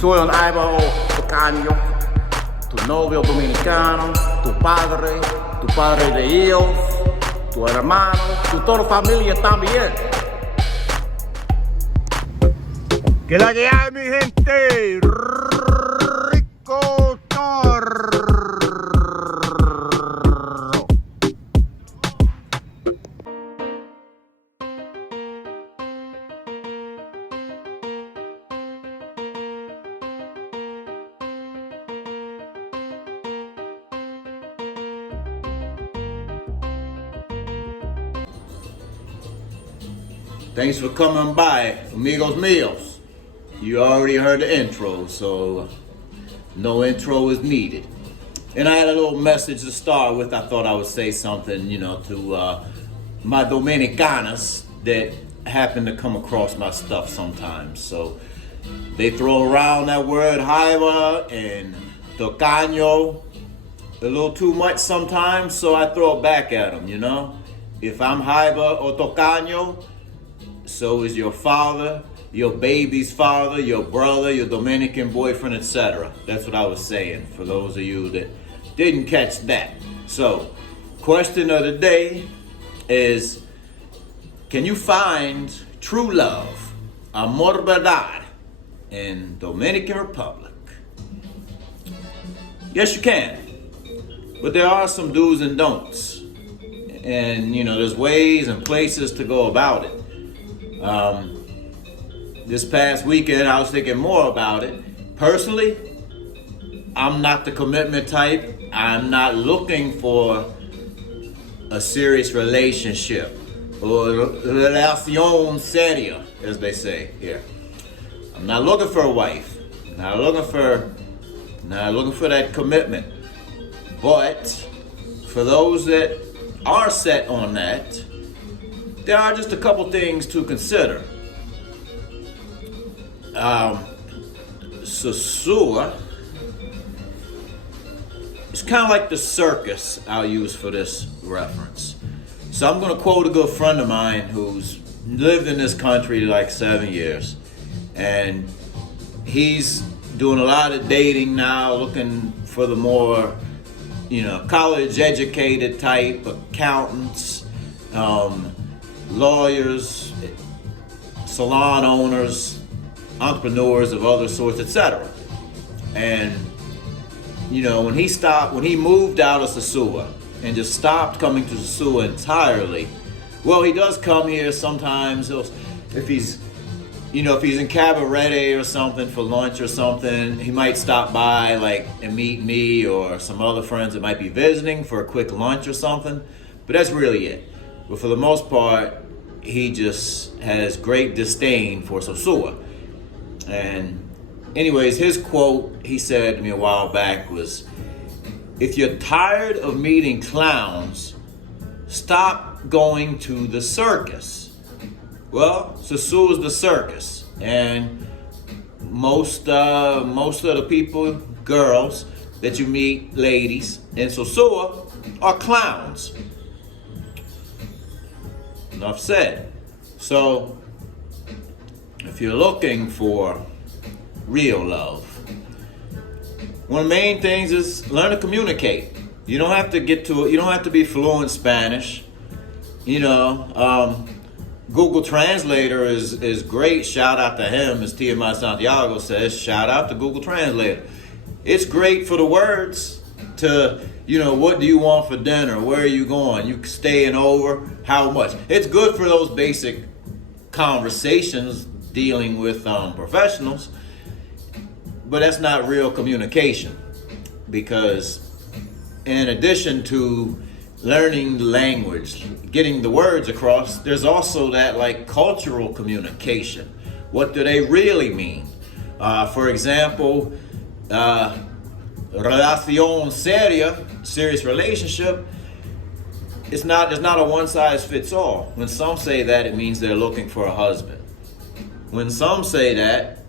soy un árbol pequeño, tu novio dominicano, tu padre de hijos, tu hermano, tu toda familia también. ¿Qué la que hay, mi gente? Rico.toro. Thanks for coming by, amigos míos. You already heard the intro, so no intro is needed. And I had a little message to start with. I thought I would say something, to my Dominicanas that happen to come across my stuff sometimes. So they throw around that word jaiba and tocaño a little too much sometimes, so I throw it back at them, If I'm jaiba or tocaño, so is your father, your baby's father, your brother, your Dominican boyfriend, etc. That's what I was saying for those of you that didn't catch that. So, question of the day is, can you find true love, amor verdad, in Dominican Republic? Yes, you can. But there are some do's and don'ts. And, there's ways and places to go about it. This past weekend, I was thinking more about it. Personally, I'm not the commitment type. I'm not looking for a serious relationship or relación seria, as they say here. I'm not looking for a wife. Not looking for that commitment. But for those that are set on that, there are just a couple things to consider. SOSUA, it's kind of like the circus I'll use for this reference. So I'm going to quote a good friend of mine who's lived in this country like 7 years. And he's doing a lot of dating now, looking for the more, college educated type accountants, lawyers, salon owners, entrepreneurs of other sorts, etc. And when he moved out of SOSUA and just stopped coming to SOSUA entirely, well, he does come here sometimes. If he's in Cabaret or something for lunch or something, he might stop by and meet me or some other friends that might be visiting for a quick lunch or something. But that's really it. But for the most part, he just has great disdain for SOSUA. And anyways, his quote he said to me a while back was, if you're tired of meeting clowns, stop going to the circus. Well, SOSUA is the circus. And most of the people, girls that you meet, ladies, in SOSUA are clowns. Enough said. So, if you're looking for real love, one of the main things is learn to communicate. You don't have to you don't have to be fluent Spanish. Google Translator is great. Shout out to him, as Tiamat Santiago says. Shout out to Google Translator. It's great for the words to, what do you want for dinner? Where are you going? You staying over? How much? It's good for those basic conversations dealing with professionals, but that's not real communication, because in addition to learning the language, getting the words across, there's also that cultural communication. What do they really mean? For example, relación seria, serious relationship, there's not a one size fits all. When some say that, it means they're looking for a husband. When some say that,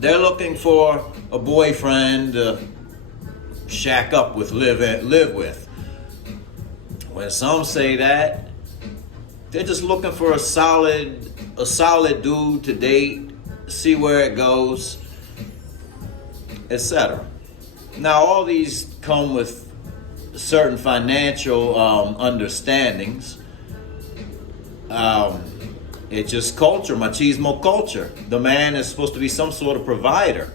they're looking for a boyfriend to shack up with, live with. When some say that, they're just looking for a solid dude to date, see where it goes. etc. Now, all these come with certain financial understandings. It's just culture, machismo culture. The man is supposed to be some sort of provider.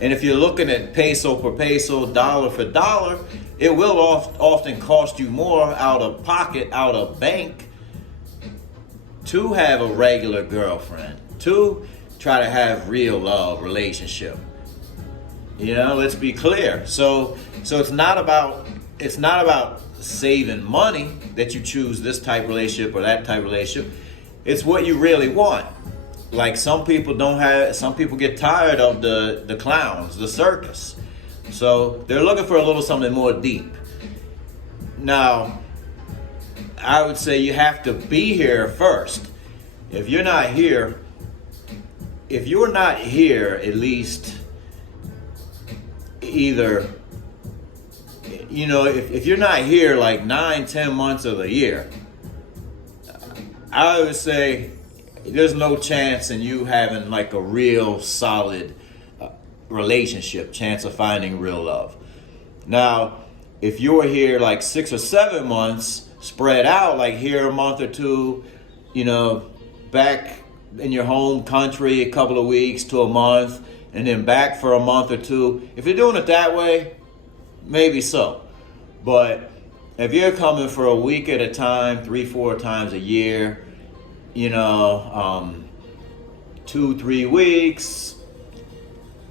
And if you're looking at peso per peso, dollar for dollar, it will often cost you more out of pocket, out of bank, to have a regular girlfriend, to try to have real love relationship. You know, let's be clear. So it's not about saving money that you choose this type of relationship or that type of relationship. It's what you really want. Like some people get tired of the clowns, the circus. So they're looking for a little something more deep. Now, I would say you have to be here first. If you're not here, at least either, you know, if you're not here like 9-10 months of the year, I would say there's no chance in you having like a real solid relationship, chance of finding real love. Now, if you're here like 6 or 7 months, spread out, like here a month or two, you know, back in your home country a couple of weeks to a month, and then back for a month or two. If you're doing it that way, maybe so. But if you're coming for a week at a time, 3-4 times a year, you know, 2-3 weeks,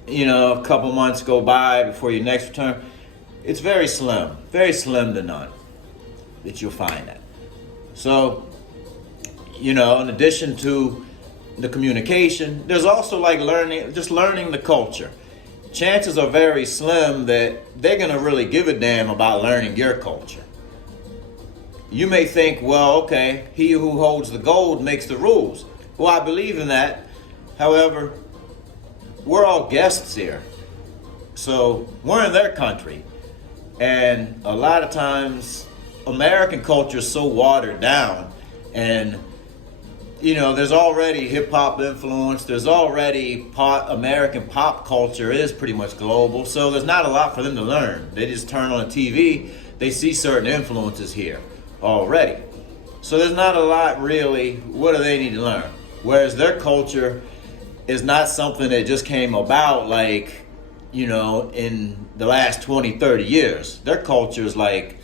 you know, a couple months go by before your next return, it's very slim to none that you'll find that. So, you know, in addition to the communication, there's also like learning the culture. Chances are very slim that they're gonna really give a damn about learning your culture. You may think, well, okay, he who holds the gold makes the rules. Well, I believe in that. However, we're all guests here. So we're in their country. And a lot of times, American culture is so watered down. And, you know, there's already hip-hop influence. There's already American pop culture is pretty much global. So there's not a lot for them to learn. They just turn on the TV. They see certain influences here already. So there's not a lot really. What do they need to learn? Whereas their culture is not something that just came about like, you know, in the last 20-30 years. Their culture is like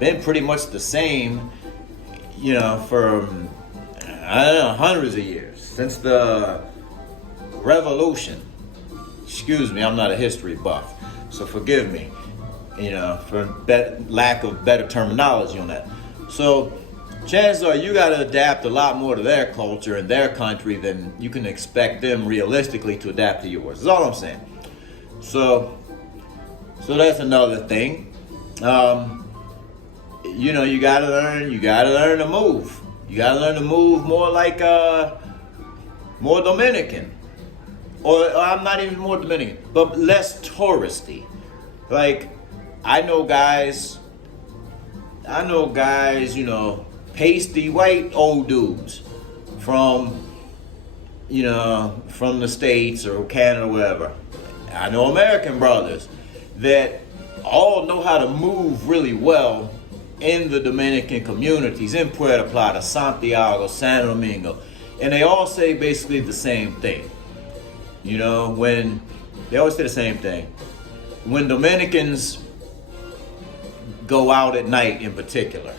been pretty much the same, you know, for I don't know, hundreds of years, since the revolution. Excuse me, I'm not a history buff, so forgive me, you know, for lack of better terminology on that. So chances are you got to adapt a lot more to their culture and their country than you can expect them realistically to adapt to yours. That's all I'm saying. So that's another thing. You know, you got to learn to move. You got to learn to move more like more Dominican. Or I'm not even more Dominican, but less touristy. Like, I know guys, you know, pasty white old dudes from, you know, from the States or Canada or wherever. I know American brothers that all know how to move really well in the Dominican communities, in Puerto Plata, Santiago, San Domingo. And they all say basically the same thing. You know, when they always say the same thing. When Dominicans go out at night in particular,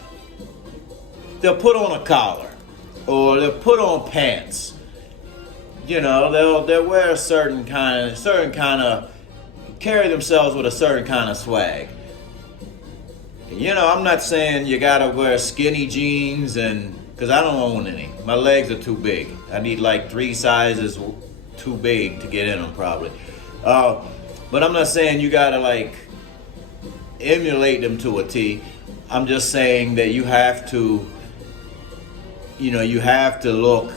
they'll put on a collar or they'll put on pants. You know, they'll wear a certain kind of carry themselves with a certain kind of swag. You know, I'm not saying you gotta wear skinny jeans because I don't own any. My legs are too big. I need like 3 sizes too big to get in them probably. But I'm not saying you gotta like emulate them to a T. I'm just saying that you have to look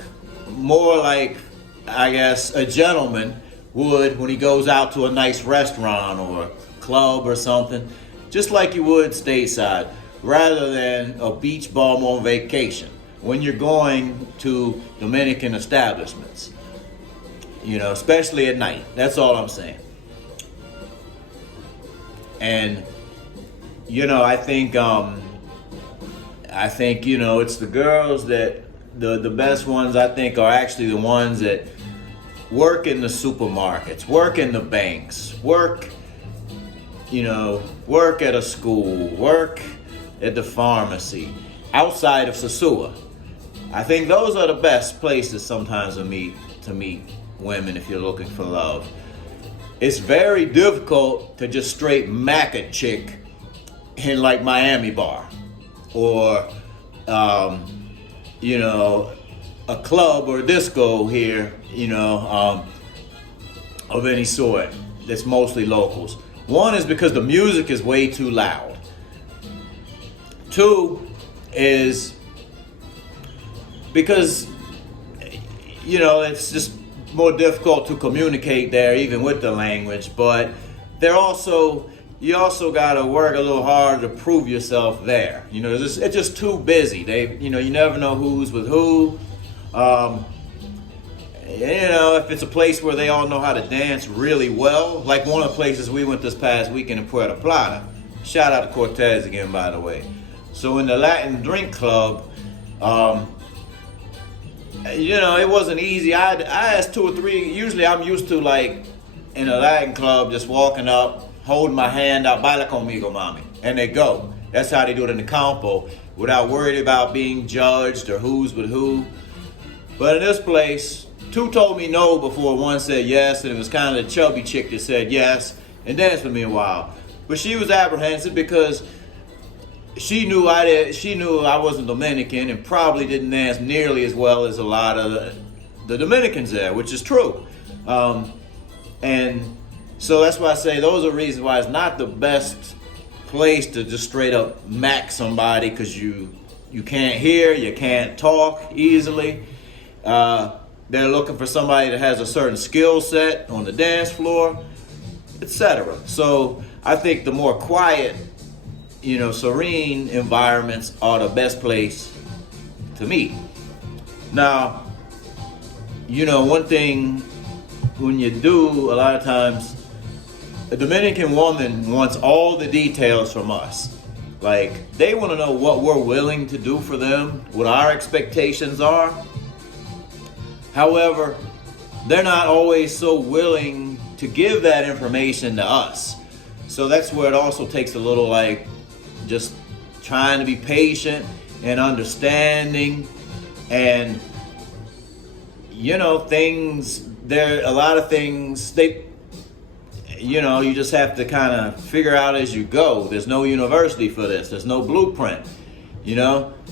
more like, I guess, a gentleman would when he goes out to a nice restaurant or a club or something, just like you would stateside, rather than a beach bum on vacation when you're going to Dominican establishments, you know, especially at night. That's all I'm saying. And I think it's the girls that the best ones I think are actually the ones that work in the supermarkets, work in the banks, work at a school, work at the pharmacy, outside of SOSUA. I think those are the best places sometimes to meet women if you're looking for love. It's very difficult to just straight mack a chick in like Miami bar or a club or a disco here, of any sort that's mostly locals. One is because the music is way too loud. Two is because it's just more difficult to communicate there, even with the language. But you also gotta work a little harder to prove yourself there. It's just too busy. You never know who's with who. If it's a place where they all know how to dance really well, like one of the places we went this past weekend in Puerto Plata. Shout out to Cortez again, by the way. So in the Latin drink club, it wasn't easy. I asked 2 or 3. Usually I'm used to, like, in a Latin club, just walking up, holding my hand out, baila conmigo, mami. And they go. That's how they do it in the campo, without worried about being judged or who's with who. But in this place, 2 told me no before 1 said yes, and it was kind of the chubby chick that said yes and danced with me a while. But she was apprehensive because she knew I wasn't Dominican and probably didn't dance nearly as well as a lot of the Dominicans there, which is true. And so that's why I say those are reasons why it's not the best place to just straight up mack somebody, because you can't hear, you can't talk easily. They're looking for somebody that has a certain skill set on the dance floor, etc. So I think the more quiet, serene environments are the best place to meet. Now, one thing when you do, a lot of times, a Dominican woman wants all the details from us. Like, they want to know what we're willing to do for them, what our expectations are. However, they're not always so willing to give that information to us. So that's where it also takes a little, just trying to be patient and understanding. And, there are a lot of things, you just have to kind of figure out as you go. There's no university for this. There's no blueprint.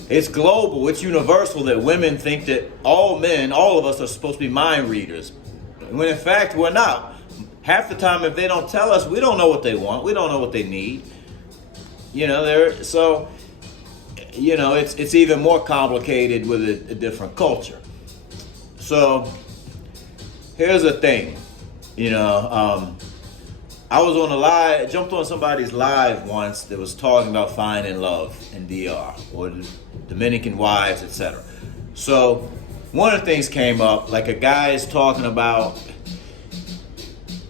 It's global. It's universal that women think that all men, all of us, are supposed to be mind readers. When in fact, we're not. Half the time, if they don't tell us, we don't know what they want. We don't know what they need. It's even more complicated with a different culture. So here's the thing, I was on jumped on somebody's live once that was talking about finding love in DR or Dominican wives, etc. So one of the things came up, like a guy is talking about,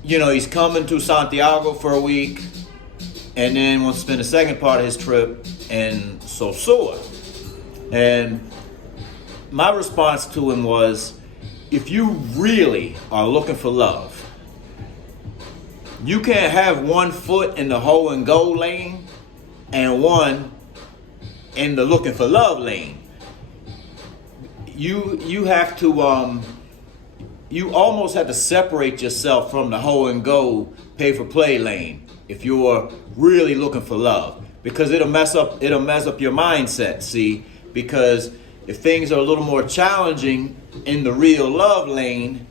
he's coming to Santiago for a week and then wants to spend the second part of his trip in SOSUA. And my response to him was, if you really are looking for love, you can't have 1 foot in the hoe and go lane and 1 in the looking for love lane. You have to you almost have to separate yourself from the hoe and go pay for play lane if you're really looking for love, because it'll mess up your mindset. See, because if things are a little more challenging in the real love lane,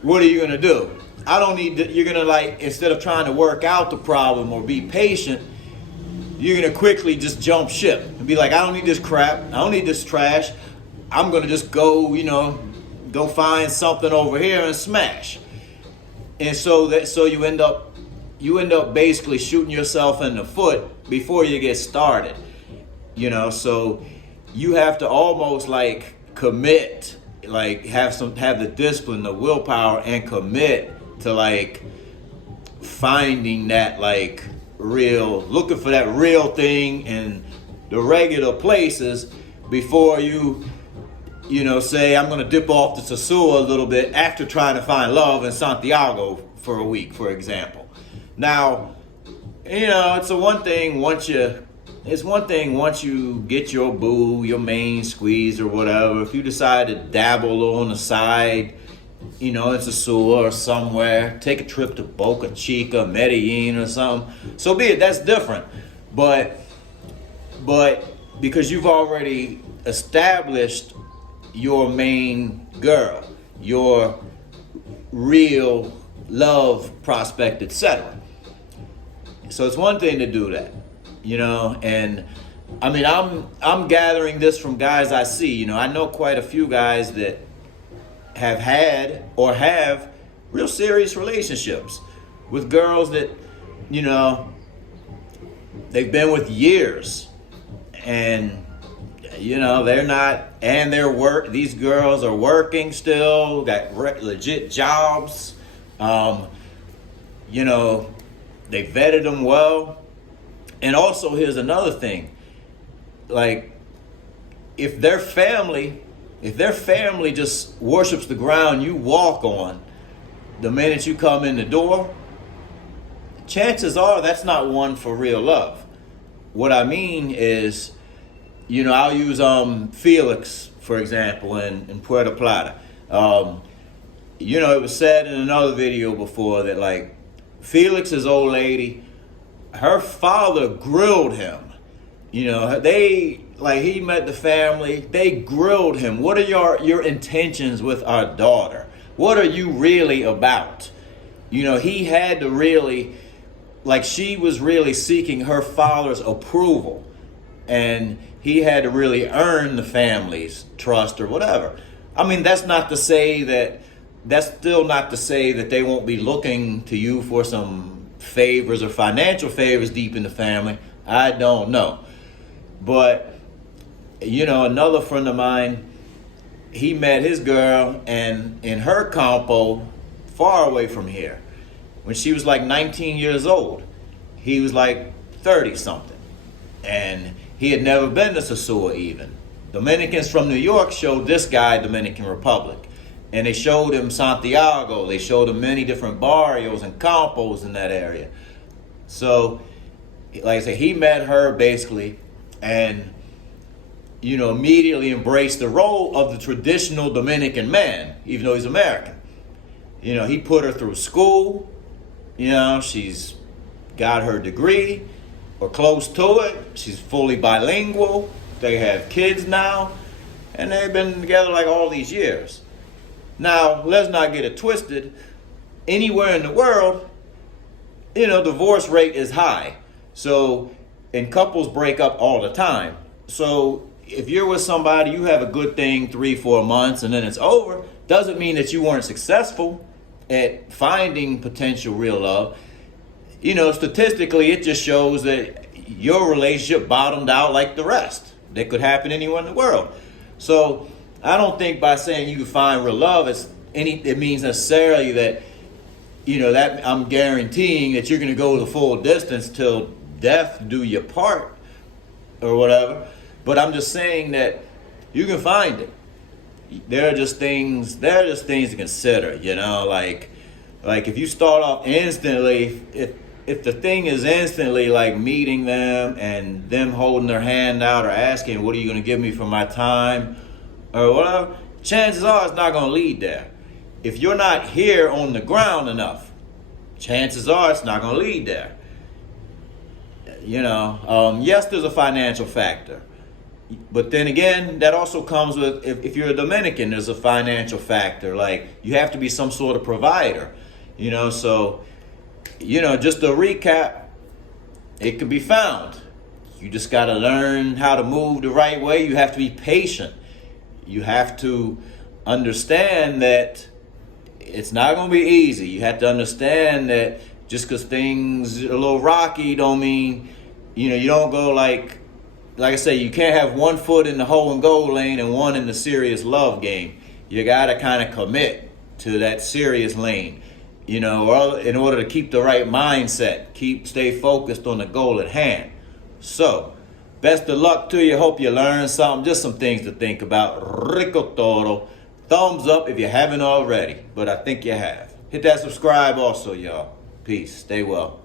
what are you gonna do? You're gonna, instead of trying to work out the problem or be patient, you're gonna quickly just jump ship and be like, I don't need this crap, I don't need this trash, I'm gonna just go find something over here and smash. And so you end up basically shooting yourself in the foot before you get started. So you have to almost commit, have the discipline, the willpower, and commit to finding that like looking for that real thing in the regular places before you say, I'm going to dip off to Sosua a little bit after trying to find love in Santiago for a week, for example. Now, it's one thing once you get your boo, your main squeeze or whatever. If you decide to dabble on the side, in Sosua or somewhere, take a trip to Boca Chica, Medellin or something, so be it. That's different. But because you've already established your main girl, your real love prospect, etc. So it's one thing to do that, and I mean, I'm gathering this from guys I see. I know quite a few guys that have had or have real serious relationships with girls that, they've been with years, and they're not, and these girls are working still, got legit jobs. They vetted them well. And also, here's another thing. Like, if their family just worships the ground you walk on the minute you come in the door, chances are that's not one for real love. What I mean is, I'll use Felix, for example, in Puerto Plata. It was said in another video before that, like, Felix's old lady, her father grilled him. He met the family, they grilled him. What are your intentions with our daughter? What are you really about? He had to really, she was really seeking her father's approval. And he had to really earn the family's trust or whatever. I mean, that's still not to say that they won't be looking to you for some favors or financial favors deep in the family. I don't know. But, another friend of mine, he met his girl and in her campo, far away from here, when she was like 19 years old. He was like 30 something. And he had never been to Sosua even. Dominicans from New York showed this guy Dominican Republic. And they showed him Santiago. They showed him many different barrios and campos in that area. So, like I said, he met her basically and, immediately embraced the role of the traditional Dominican man, even though he's American. He put her through school. She's got her degree or close to it. She's fully bilingual. They have kids now. And they've been together like all these years. Now, let's not get it twisted. Anywhere in the world, divorce rate is high. So, and couples break up all the time. So, if you're with somebody, you have a good thing 3-4 months and then it's over, doesn't mean that you weren't successful at finding potential real love. Statistically, it just shows that your relationship bottomed out like the rest. That could happen anywhere in the world. So, I don't think by saying you can find real love, it means necessarily that, that I'm guaranteeing that you're going to go the full distance till death do your part or whatever. But I'm just saying that you can find it. There are just things to consider, like if you start off instantly, if the thing is instantly like meeting them and them holding their hand out or asking, what are you going to give me for my time or whatever, chances are it's not going to lead there. If you're not here on the ground enough, chances are it's not going to lead there. Yes, there's a financial factor. But then again, that also comes with, if you're a Dominican, there's a financial factor. Like, you have to be some sort of provider. So, just to recap, it can be found. You just got to learn how to move the right way. You have to be patient. You have to understand that it's not going to be easy. You have to understand that just because things are a little rocky don't mean, you don't go like I say, you can't have one foot in the hole and goal lane and one in the serious love game. You got to kind of commit to that serious lane. you know, or in order to keep the right mindset, stay focused on the goal at hand. So, best of luck to you. Hope you learned something. Just some things to think about. Rico Toro. Thumbs up if you haven't already, but I think you have. Hit that subscribe also, y'all. Peace. Stay well.